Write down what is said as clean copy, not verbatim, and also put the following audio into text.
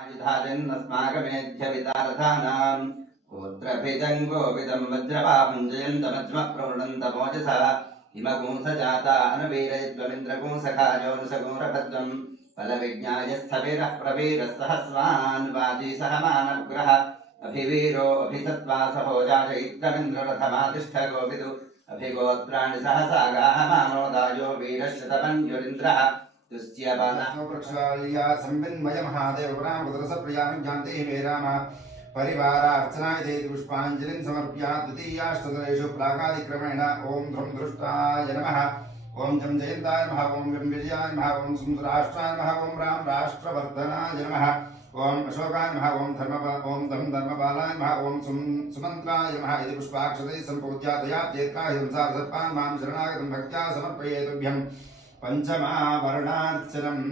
आयुधाजन्नस्माकमेध्यवितारथानाम् गोत्रभिजङ्गोविदम् वज्रपापम् जयन्तमज्मप्रवृणन्तमोजसा हिमगुंसजाता अनुवीरयद्वमिन्द्रगुंसखायोनुसगोरभद्रम् फलविज्ञाय स्थविरः प्रवीरः सहस्वान् वाजी सह मानवग्रह अभिवीरो अभिसत्त्वा सहोजाय इत्रमिन्द्ररथमातिष्ठ गोविदु अभिगोत्राणि सहसा गाः मानोदायो वीरश्रुतमञ्जुरिन्द्रः प्रक्षाल्या संविन्मय महादेव पुराणपुत्रसप्रियानुज्ञान्ते मे राम परिवारार्चनाय ते पुष्पाञ्जलिं समर्प्य द्वितीयाष्टदलेषु प्रागादिक्रमेण ओं ध्रुं दृष्टाय नमः ओं जं जयन्ताय नमः ओं विंविर्याय नमः ओं सुन्दराष्ट्राय नमः ओं राम राष्ट्रवर्धनाय नमः ओं अशोकाय नमः ओं धर्मपालाय नमः ओं सुमन्त्राय नमः इति पुष्पाक्षतैः सम्पूज्य दया चेत्काय संसारसर्पान् मां शरणागतं भक्त्या समर्पये तुभ्यम् पंचमावरणार्चनम्